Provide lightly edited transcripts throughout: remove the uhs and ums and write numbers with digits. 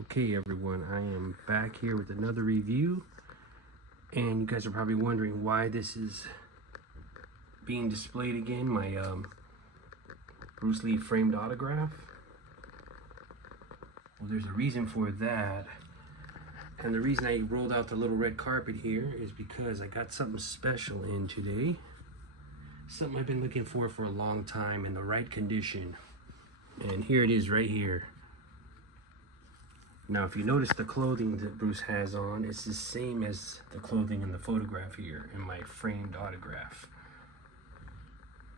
Okay everyone, I am back here with another review, and you guys are probably wondering why this is being displayed again, my Bruce Lee framed autograph. Well, there's a reason for that, and the reason I rolled out the little red carpet here is because I got something special in today. Something I've been looking for a long time in the right condition, and here it is right here. Now, if you notice the clothing that Bruce has on, it's the same as the clothing in the photograph here in my framed autograph.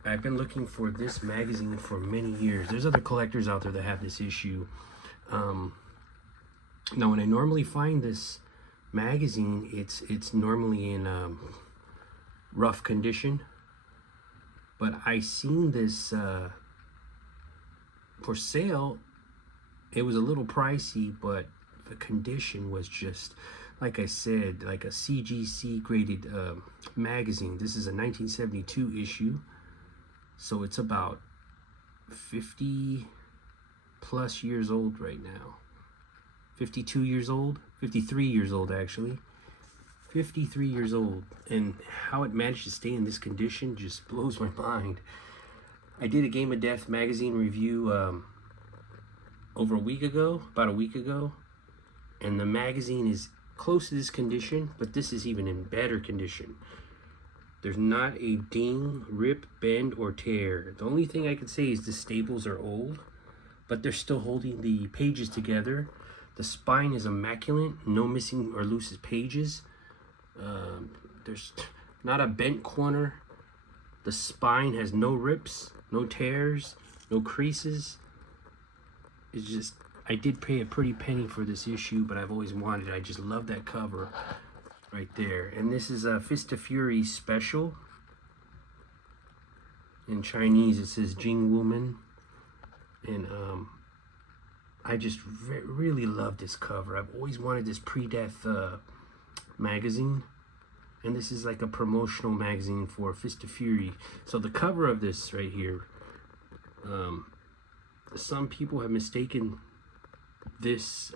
I've been looking for this magazine for many years. There's other collectors out there that have this issue. Now, when I normally find this magazine, it's normally in rough condition. But I seen this for sale. It was a little pricey, but the condition was just, like I said, like a CGC graded magazine. This is a 1972 issue, so it's about 50 plus years old right now. 52 years old, 53 years old actually. 53 years old, and how it managed to stay in this condition just blows my mind. I did a Game of Death magazine review about a week ago, and the magazine is close to this condition, but this is even in better condition. There's not a ding, rip, bend, or tear. The only thing I can say is the staples are old, but they're still holding the pages together. The spine is immaculate, no missing or loose pages. There's not a bent corner. The spine has no rips, no tears, no creases. It's just, I did pay a pretty penny for this issue, but I've always wanted it. I just love that cover right there. And this is a Fist of Fury special. In Chinese it says Jing Woman. And I just really love this cover. I've always wanted this pre-death magazine. And this is like a promotional magazine for Fist of Fury. So the cover of this right here, some people have mistaken this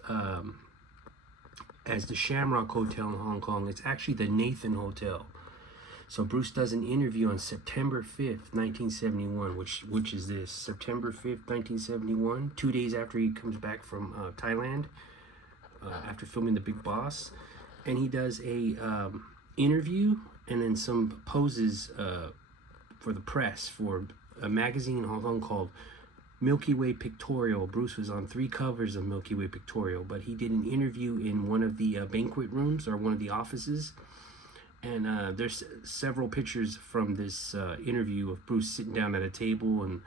as the Shamrock Hotel in Hong Kong. It's actually the Nathan Hotel. So Bruce does an interview on September 5th, 1971, which is this, September 5th, 1971, 2 days after he comes back from Thailand, after filming The Big Boss. And he does a interview and then some poses for the press for a magazine in Hong Kong called Milky Way Pictorial. Bruce was on 3 covers of Milky Way Pictorial, but he did an interview in one of the banquet rooms or one of the offices. And there's several pictures from this interview of Bruce sitting down at a table, and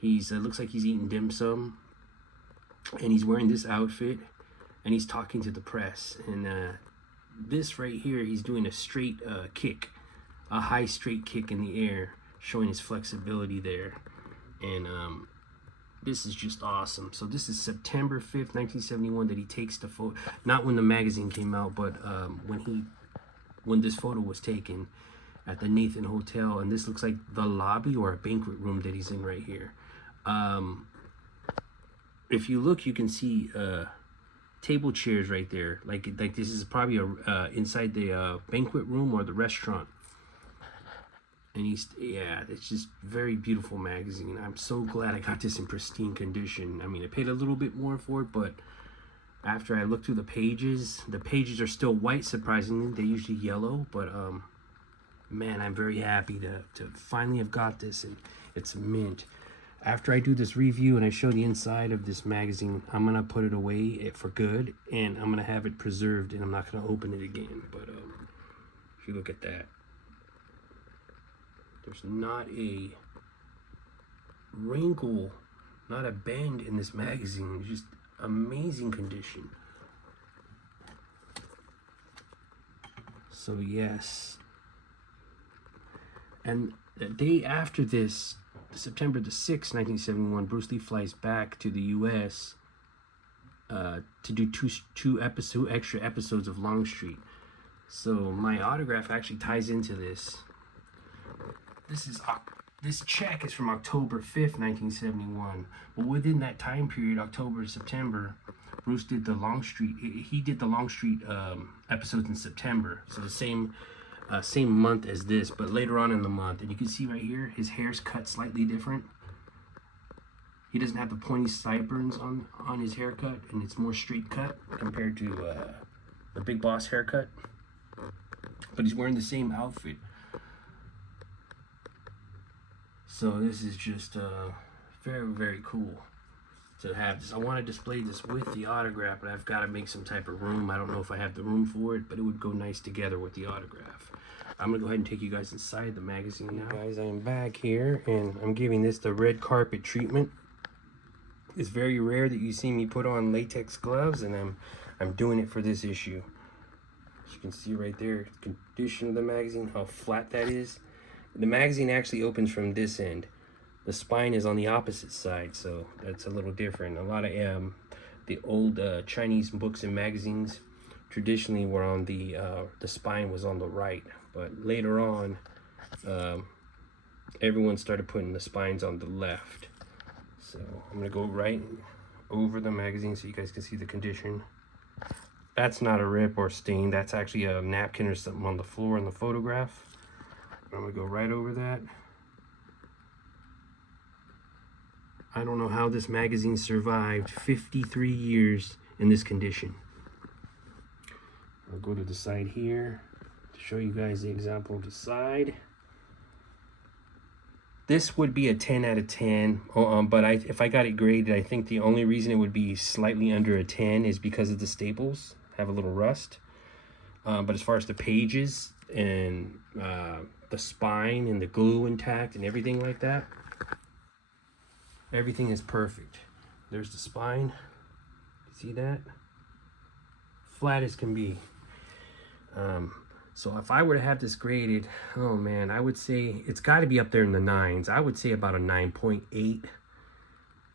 he's looks like he's eating dim sum, and he's wearing this outfit, and he's talking to the press. And this right here, he's doing a straight kick, a high straight kick in the air, showing his flexibility there. And this is just awesome. So this is September 5th, 1971 that he takes the photo. Not when the magazine came out, but when this photo was taken at the Nathan Hotel. And this looks like the lobby or a banquet room that he's in right here. If you look, you can see table chairs right there. Like this is probably inside the banquet room or the restaurant. And yeah, it's just very beautiful magazine. I'm so glad I got this in pristine condition. I mean, I paid a little bit more for it, but after I looked through the pages are still white, surprisingly. They're usually yellow, but man, I'm very happy to finally have got this, and it's mint. After I do this review and I show the inside of this magazine, I'm gonna put it away for good, and I'm gonna have it preserved, and I'm not gonna open it again. But if you look at that, there's not a wrinkle, not a bend in this magazine. It's just amazing condition. So yes. And the day after this, September the 6th, 1971, Bruce Lee flies back to the US to do two extra episodes of Longstreet. So my autograph actually ties into this. This check is from October 5th, 1971. But within that time period, October to September, Bruce did the Longstreet. He did the Longstreet episodes in September, so the same month as this, but later on in the month. And you can see right here, his hair's cut slightly different. He doesn't have the pointy sideburns on his haircut, and it's more straight cut compared to the Big Boss haircut. But he's wearing the same outfit. So this is just very, very cool to have this. I want to display this with the autograph, but I've got to make some type of room. I don't know if I have the room for it, but it would go nice together with the autograph. I'm gonna go ahead and take you guys inside the magazine now. Guys, I'm back here and I'm giving this the red carpet treatment. It's very rare that you see me put on latex gloves, and I'm doing it for this issue. As you can see right there, condition of the magazine, how flat that is. The magazine actually opens from this end. The spine is on the opposite side, so that's a little different. A lot of the old Chinese books and magazines traditionally were on the spine was on the right, but later on everyone started putting the spines on the left. So I'm gonna go right over the magazine so you guys can see the condition. That's not a rip or stain, that's actually a napkin or something on the floor in the photograph. I'm gonna go right over that. I don't know how this magazine survived 53 years in this condition. I'll go to the side here to show you guys the example of the side. This would be a 10 out of 10, but if I got it graded, I think the only reason it would be slightly under a 10 is because of the staples have a little rust. But as far as the pages and the spine and the glue intact and everything like that, everything is perfect. There's the spine. See that? Flat as can be. So if I were to have this graded, oh man, I would say it's got to be up there in the 9s. I would say about a 9.8.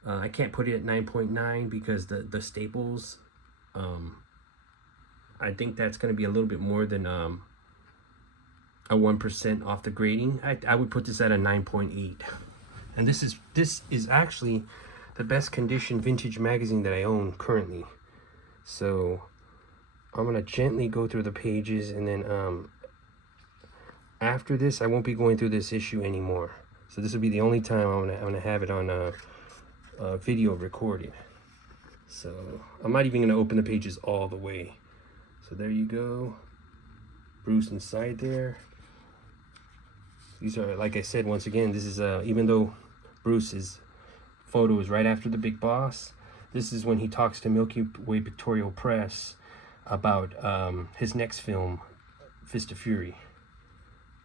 I can't put it at 9.9 because the staples, I think that's going to be a little bit more than a 1% off the grading. I would put this at a 9.8. And this is actually the best condition vintage magazine that I own currently. So I'm gonna gently go through the pages, and then after this I won't be going through this issue anymore. So this will be the only time I'm gonna have it on video recorded. So I'm not even gonna open the pages all the way. So there you go, Bruce inside there. These are, like I said, once again, this is even though Bruce's photo is right after the Big Boss, this is when he talks to Milky Way Pictorial Press about his next film, Fist of Fury.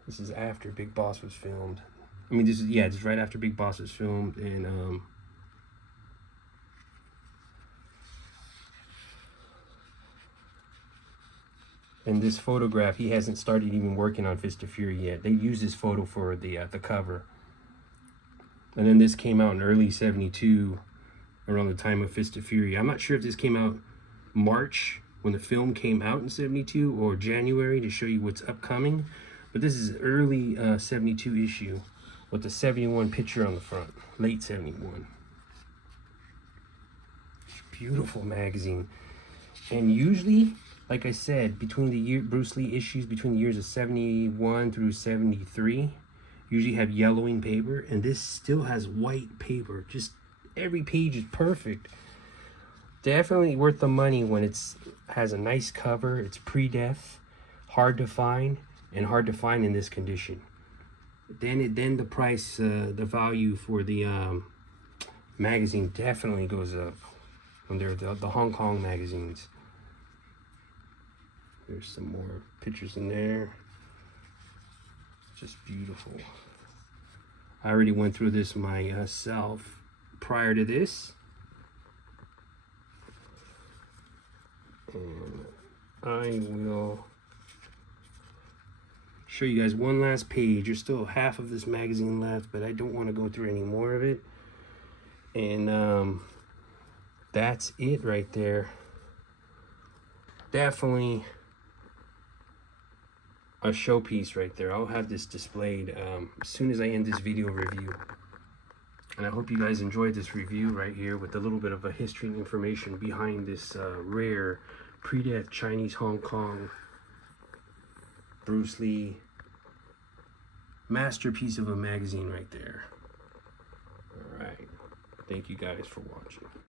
This is after Big Boss was filmed. I mean, this is right after Big Boss was filmed, and in this photograph, he hasn't started even working on Fist of Fury yet. They used this photo for the cover. And then this came out in early '72, around the time of Fist of Fury. I'm not sure if this came out March, when the film came out in '72, or January to show you what's upcoming. But this is early '72 issue with the '71 picture on the front, late '71. Beautiful magazine. And usually, like I said, between the Bruce Lee issues, between the years of '71 through '73, usually have yellowing paper, and this still has white paper. Just every page is perfect. Definitely worth the money when it's has a nice cover. It's pre-death, hard to find, and hard to find in this condition. Then the price, the value for the magazine definitely goes up when they're the Hong Kong magazines. There's some more pictures in there. Just beautiful. I already went through this myself prior to this. And I will show you guys one last page. There's still half of this magazine left, but I don't want to go through any more of it. And that's it right there. Definitely a showpiece right there. I'll have this displayed as soon as I end this video review. And I hope you guys enjoyed this review right here with a little bit of a history and information behind this rare pre-death Chinese Hong Kong Bruce Lee masterpiece of a magazine right there. All right. Thank you guys for watching.